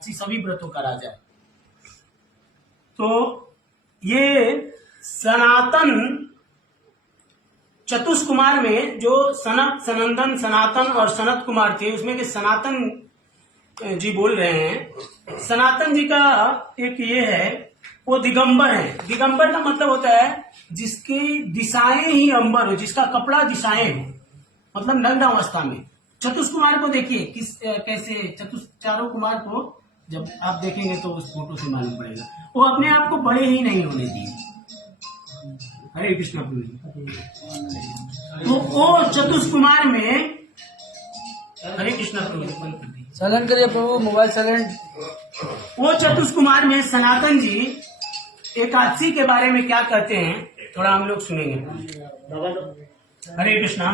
सभी व्रतों का राजा है। तो ये सनातन चतुष्कुमार में जो सनत, सनंदन, सनातन और सनत कुमार थे, उसमें के सनातन जी बोल रहे हैं। सनातन जी का एक ये है, वो दिगंबर है। दिगंबर का मतलब होता है जिसकी दिशाएं ही अंबर हो, जिसका कपड़ा दिशाएं हो, मतलब नग्न अवस्था में। चतुष्कुमार को देखिए किस कैसे चारों कुमार को जब आप देखेंगे तो उस फोटो से मालूम पड़ेगा, वो अपने आप को बड़े ही नहीं होने दिए। हरे कृष्ण प्रभु। तो वो चतुष्कुमार में, हरे कृष्ण प्रभु, साइलेंट करिए प्रभु, मोबाइल साइलेंट। वो चतुष्कुमार में सनातन जी एकादशी के बारे में क्या कहते हैं, थोड़ा हम लोग सुनेंगे। हरे कृष्णा।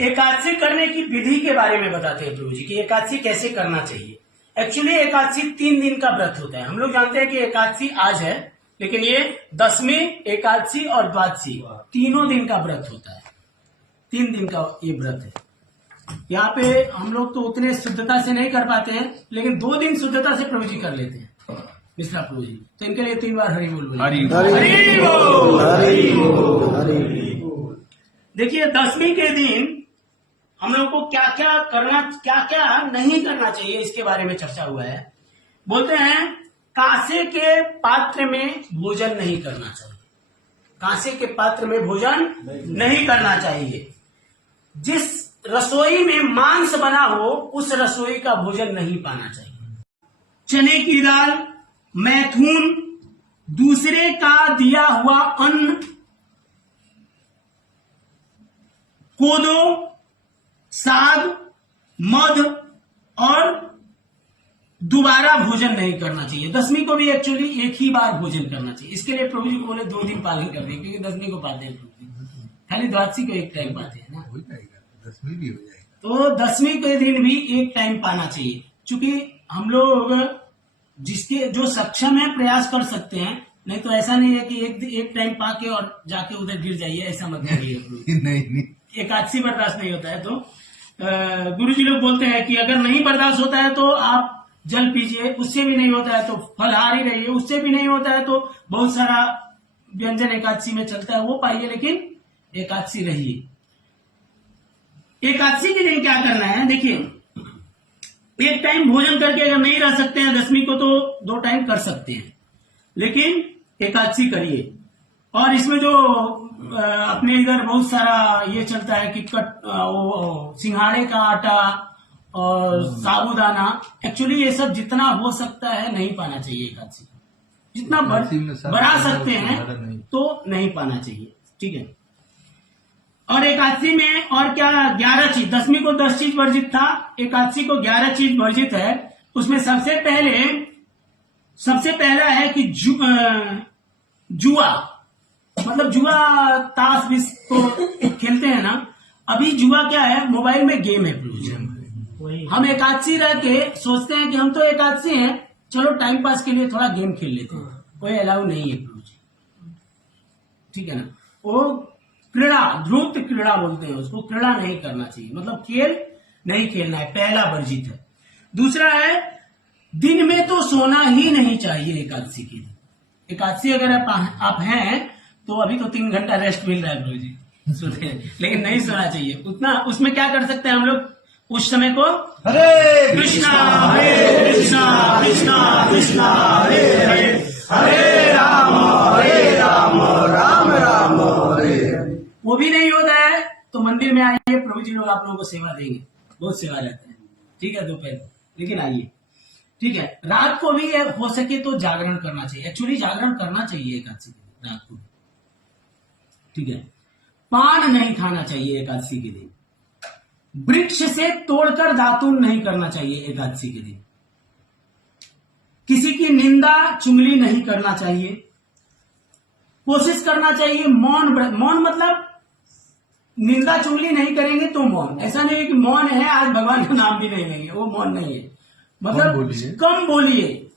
एकादशी करने की विधि के बारे में बताते हैं प्रभु जी कि एकादशी कैसे करना चाहिए। एक्चुअली एकादशी 3 दिन का व्रत होता है। हम लोग जानते हैं कि एकादशी आज है, लेकिन ये दशमी, एकादशी और द्वादशी तीनों दिन का व्रत होता है। 3 दिन का ये व्रत है। यहाँ पे हम लोग तो उतने शुद्धता से नहीं कर पाते हैं, लेकिन 2 दिन शुद्धता से प्रभु जी कर लेते हैं मिश्रा प्रभु जी। तो इनके लिए 3 बार हरि बोल। देखिए दशमी के दिन हम लोग को क्या क्या करना, क्या क्या नहीं करना चाहिए, इसके बारे में चर्चा हुआ है। बोलते हैं कांसे के पात्र में भोजन नहीं करना चाहिए। कांसे के पात्र में भोजन नहीं करना चाहिए। जिस रसोई में मांस बना हो उस रसोई का भोजन नहीं पाना चाहिए। चने की दाल, मैथुन, दूसरे का दिया हुआ अन्न, कोदो, साग, मध और दोबारा भोजन नहीं करना चाहिए। दशमी को भी एक्चुअली एक ही बार भोजन करना चाहिए। इसके लिए प्रभु जी को बोले 2 दिन पालन कर दें, क्योंकि दशमी को पाते हैं, खाली द्वादशी को एक टाइम पाते हैं ना, हो जाएगा, दशमी भी हो जाएगा। तो दशमी के दिन भी एक टाइम पाना चाहिए। क्योंकि हम लोग जिसके जो सक्षम है प्रयास कर सकते हैं, नहीं तो ऐसा नहीं है कि एक टाइम पाके और जाके उधर गिर जाइए, ऐसा मत करिए। नहीं, एकादशी बर्दाश्त नहीं होता है तो गुरु जी लोग बोलते हैं कि अगर नहीं बर्दाश्त होता है तो आप जल पीजिए, उससे भी नहीं होता है तो फलहारी रहिए, उससे भी नहीं होता है तो बहुत सारा व्यंजन एकादशी में चलता है वो पाइए, लेकिन एकादशी रहिए। एकादशी के दिन क्या करना है, देखिए एक टाइम भोजन करके अगर नहीं रह सकते हैं दशमी को तो 2 टाइम कर सकते हैं, लेकिन एकादशी करिए। और इसमें जो अपने इधर बहुत सारा ये चलता है कि वो सिंघाड़े का आटा और साबूदाना, एक्चुअली ये सब जितना हो सकता है नहीं पाना चाहिए एकादशी। जितना बढ़ा सकते हैं तो नहीं पाना चाहिए, ठीक है। और एकादशी में और क्या 11 चीज, दशमी को 10 चीज वर्जित था, एकादशी को 11 चीज वर्जित है। उसमें सबसे पहला है कि जुआ, मतलब जुआ ताश भी तो खेलते हैं ना। अभी जुआ क्या है, मोबाइल में गेम है प्रभु। हम एकादशी रह के सोचते हैं कि हम तो एकादशी हैं, चलो टाइम पास के लिए थोड़ा गेम खेल लेते हैं, कोई अलाउ नहीं है प्रभु जी, ठीक है ना। वो क्रीड़ा, ध्रुव क्रीड़ा बोलते हैं उसको, क्रीड़ा नहीं करना चाहिए, मतलब खेल नहीं खेलना है, पहला वर्जित है। दूसरा है दिन में तो सोना ही नहीं चाहिए एकादशी के दिन। एकादशी अगर आप हैं तो अभी तो 3 घंटा रेस्ट मिल रहा है प्रभु जी, सोते, लेकिन नहीं सोना चाहिए उतना। उसमें क्या कर सकते हैं हम लोग उस समय को, हरे कृष्णा कृष्णा कृष्णा हरे हरे, हरे राम राम राम हरे हरे। वो भी नहीं होता है तो मंदिर में आइए, प्रभु जी लोग आप लोगों को सेवा देंगे, बहुत सेवा रहता है, ठीक है, दोपहर, लेकिन आइए, ठीक है। रात को भी हो सके तो जागरण करना चाहिए। एक्चुअली जागरण करना चाहिए एकादशी के दिन रात को, ठीक है। पान नहीं खाना चाहिए एकादशी के दिन। वृक्ष से तोड़कर दातुन नहीं करना चाहिए एकादशी के दिन। किसी की निंदा चुगली नहीं करना चाहिए। कोशिश करना चाहिए मौन मतलब निंदा चुगली नहीं करेंगे तो मौन। ऐसा नहीं है कि मौन है आज भगवान का नाम भी नहीं लेंगे, वो मौन नहीं है, मतलब कम बोलिए,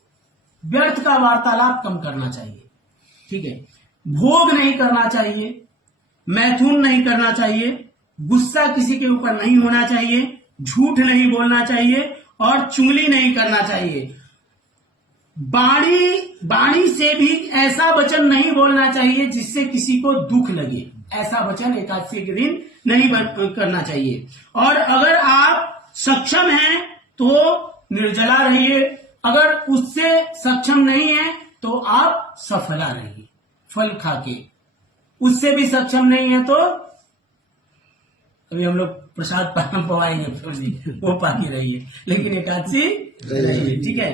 व्यर्थ का वार्तालाप कम करना चाहिए, ठीक है। भोग नहीं करना चाहिए, मैथुन नहीं करना चाहिए, गुस्सा किसी के ऊपर नहीं होना चाहिए, झूठ नहीं बोलना चाहिए और चुगली नहीं करना चाहिए। वाणी से भी ऐसा वचन नहीं बोलना चाहिए जिससे किसी को दुख लगे। ऐसा वचन एकादशी के दिन नहीं करना चाहिए। और अगर आप सक्षम हैं तो निर्जला रहिए, अगर उससे सक्षम नहीं है तो आप सफला रहिए, फल खाके। उससे भी सक्षम नहीं है तो अभी हम लोग प्रसाद पवाएंगे, वो पाके रहिए, लेकिन एकादशी रहिए। ठीक है,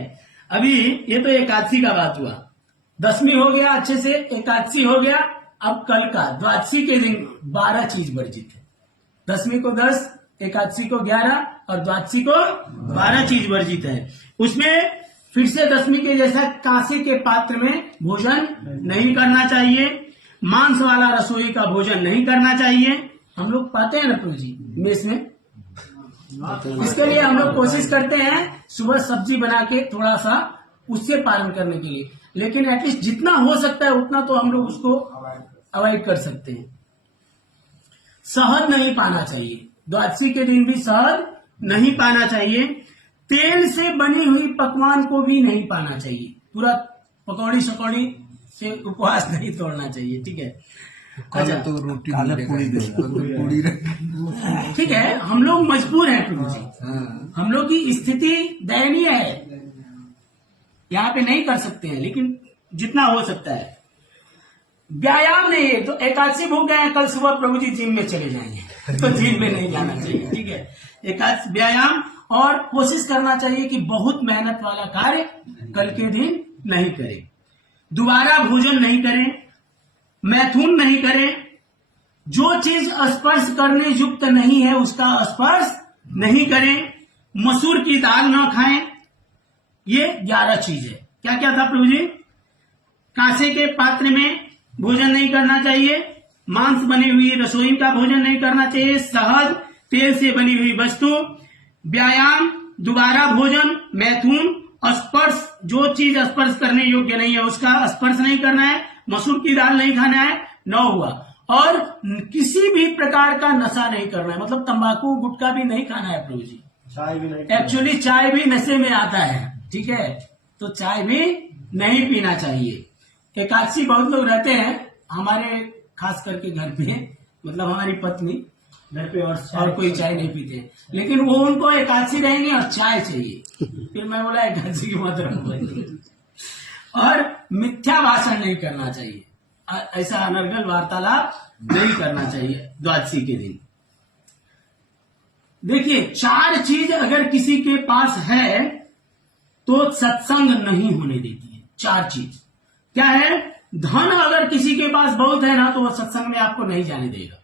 अभी ये तो एकादशी का बात हुआ। दशमी हो गया, अच्छे से एकादशी हो गया। अब कल का द्वादशी के दिन 12 चीज वर्जित है। दशमी को 10, एकादशी को 11 और द्वादशी को 12 चीज वर्जित है। उसमें फिर से दशमी के जैसा कांसे के पात्र में भोजन नहीं करना चाहिए। मांस वाला रसोई का भोजन नहीं करना चाहिए। हम लोग पाते हैं ना प्रभु जी मेस में, इसके लिए हम लोग कोशिश करते हैं सुबह सब्जी बना के थोड़ा सा उससे पालन करने के लिए, लेकिन एटलीस्ट जितना हो सकता है उतना तो हम लोग उसको अवॉइड कर सकते हैं। शहद नहीं पाना चाहिए, द्वादशी के दिन भी शहद नहीं पाना चाहिए। तेल से बनी हुई पकवान को भी नहीं पाना चाहिए। पूरा पकौड़ी शकौड़ी से उपवास नहीं तोड़ना चाहिए। ठीक है, कल तो रोटी पूरी ठीक है, हम लोग मजबूर हैं प्रभु जी। हम लोग की स्थिति दयनीय है, यहाँ पे नहीं कर सकते हैं, लेकिन जितना हो सकता है। व्यायाम नहीं है तो एकादशी भूख गए, कल सुबह प्रभु जी जिम में चले जाएंगे तो जिम में नहीं जाना चाहिए। ठीक है, एकादशी व्यायाम और कोशिश करना चाहिए कि बहुत मेहनत वाला कार्य कल के दिन नहीं करें। दोबारा भोजन नहीं करें, मैथुन नहीं करें। जो चीज स्पर्श करने युक्त नहीं है उसका स्पर्श नहीं करें। मसूर की दाल न खाएं। ये 11 चीज है। क्या क्या था प्रभु जी? कांसे के पात्र में भोजन नहीं करना चाहिए। मांस बनी हुई रसोई का भोजन नहीं करना चाहिए। शहद, तेल से बनी हुई वस्तु, व्यायाम, दोबारा भोजन, मैथुन, स्पर्श, जो चीज स्पर्श करने योग्य नहीं है उसका स्पर्श नहीं करना है। मसूर की दाल नहीं खाना है, 9 हुआ। और किसी भी प्रकार का नशा नहीं करना है, मतलब तंबाकू गुटखा भी नहीं खाना है प्रभु जी। चाय भी नहीं, एक्चुअली चाय भी नशे में आता है। ठीक है, तो चाय भी नहीं पीना चाहिए। एकादशी बहुत लोग रहते हैं हमारे खास करके घर पे, मतलब हमारी पत्नी घर पे और कोई चाय नहीं पीते हैं, लेकिन वो उनको एकादशी रहेंगे और चाय चाहिए। फिर मैं बोला एकादशी की मत रखो। और मिथ्या भाषण नहीं करना चाहिए, ऐसा अनर्गल वार्तालाप नहीं करना चाहिए द्वादशी के दिन। देखिए, 4 चीज अगर किसी के पास है तो सत्संग नहीं होने देती है। 4 चीज क्या है? धन अगर किसी के पास बहुत है ना तो वो सत्संग में आपको नहीं जाने देगा।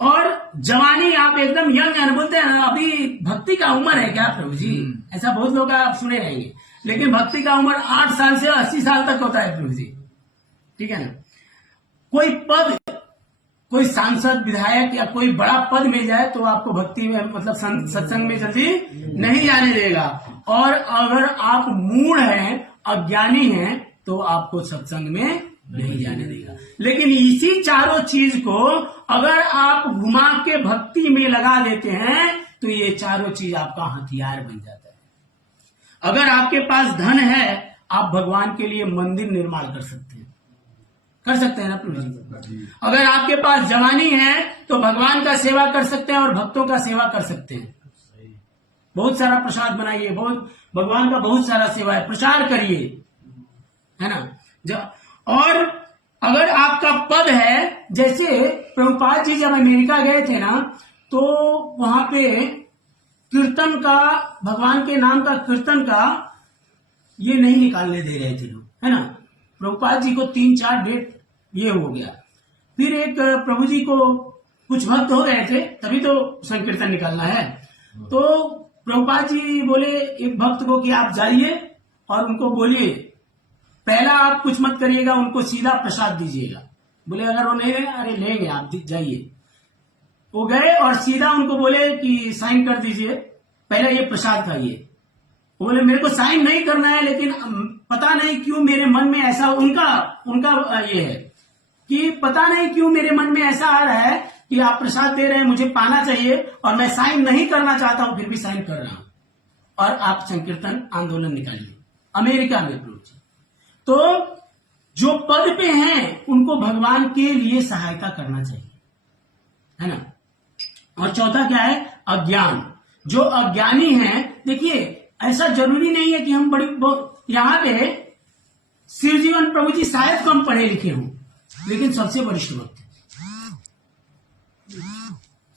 और जवानी, आप एकदम यंग है, बोलते हैं अभी भक्ति का उम्र है क्या प्रभु जी? ऐसा बहुत लोग आप सुने रहेंगे, लेकिन भक्ति का उम्र 8 साल से 80 साल तक होता है प्रभु जी। ठीक है ना? कोई पद, कोई सांसद, विधायक या कोई बड़ा पद मिल जाए तो आपको भक्ति में, मतलब सत्संग में जल्दी नहीं जाने देगा। और अगर आप मूढ़ हैं, अज्ञानी हैं, तो आपको सत्संग में नहीं जाने देगा। लेकिन इसी चारों चीज को अगर आप घुमा के भक्ति में लगा देते हैं तो ये चारों चीज आपका हथियार बन जाता है। अगर आपके पास धन है, आप भगवान के लिए मंदिर निर्माण कर सकते हैं ना प्रभु जी। अगर आपके पास जवानी है तो भगवान का सेवा कर सकते हैं और भक्तों का सेवा कर सकते हैं। बहुत सारा प्रसाद बनाइए, बहुत भगवान का बहुत सारा सेवा है, प्रचार करिए, है ना। और अगर आपका पद है, जैसे प्रभुपाद जी जब अमेरिका गए थे ना, तो वहां पे कीर्तन का, भगवान के नाम का कीर्तन का ये नहीं निकालने दे रहे थे लोग, है ना। प्रभुपाद जी को 3-4 डेट ये हो गया। फिर एक प्रभु जी को कुछ भक्त हो गए थे, तभी तो संकीर्तन निकालना है। तो प्रभुपाद जी बोले एक भक्त को कि आप जाइए और उनको बोलिए, पहला आप कुछ मत करिएगा, उनको सीधा प्रसाद दीजिएगा। बोले अगर वो नहीं लेंगे, अरे लेंगे, आप जाइए। वो गए और सीधा उनको बोले कि साइन कर दीजिए, पहले ये प्रसाद खाइए। वो बोले मेरे को साइन नहीं करना है, लेकिन पता नहीं क्यों मेरे मन में ऐसा, उनका ये है कि पता नहीं क्यों मेरे मन में ऐसा आ रहा है कि आप प्रसाद दे रहे हैं, मुझे पाना चाहिए और मैं साइन नहीं करना चाहता हूं, फिर भी साइन कर रहा हूं। और आप संकीर्तन आंदोलन निकालिए अमेरिका में प्रभु जी। तो जो पद पे हैं उनको भगवान के लिए सहायता करना चाहिए, है ना। और चौथा क्या है, अज्ञान। जो अज्ञानी हैं, देखिए ऐसा जरूरी नहीं है कि हम यहाँ पे शिव जीवन प्रभु जी शायद कम पढ़े लिखे हों, लेकिन सबसे वरिष्ठ भक्त हैं,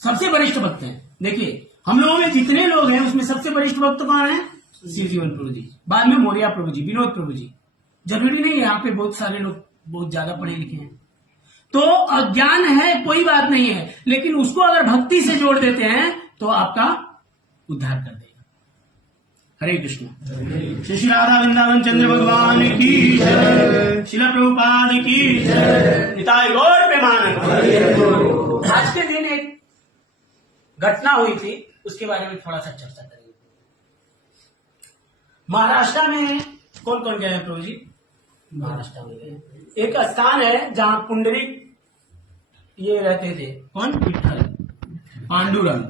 सबसे वरिष्ठ भक्त हैं। देखिए हम लोगों में जितने लोग हैं उसमें सबसे वरिष्ठ भक्त कौन है, शिव जीवन प्रभु जी, बाद में मौर्या प्रभु जी, विनोद प्रभु जी। जरूरी नहीं है, यहाँ पे बहुत सारे लोग बहुत ज्यादा पढ़े लिखे हैं। तो अज्ञान है कोई बात नहीं है, लेकिन उसको अगर भक्ति से जोड़ देते हैं तो आपका उद्धार कर देगा। हरे कृष्ण। श्री राधा वृंदावन चंद्र भगवान की जय, शिला प्रभुपाद की जय, निताई गौर प्रेमानंद। आज के दिन एक घटना हुई थी, उसके बारे में थोड़ा सा चर्चा करेंगे। महाराष्ट्र में कौन कौन गए हैं प्रभु जी? महाराष्ट्र में गए। एक स्थान है जहां पुंडरीक ये रहते थे, कौन? विठ्ठल, पांडुरंग।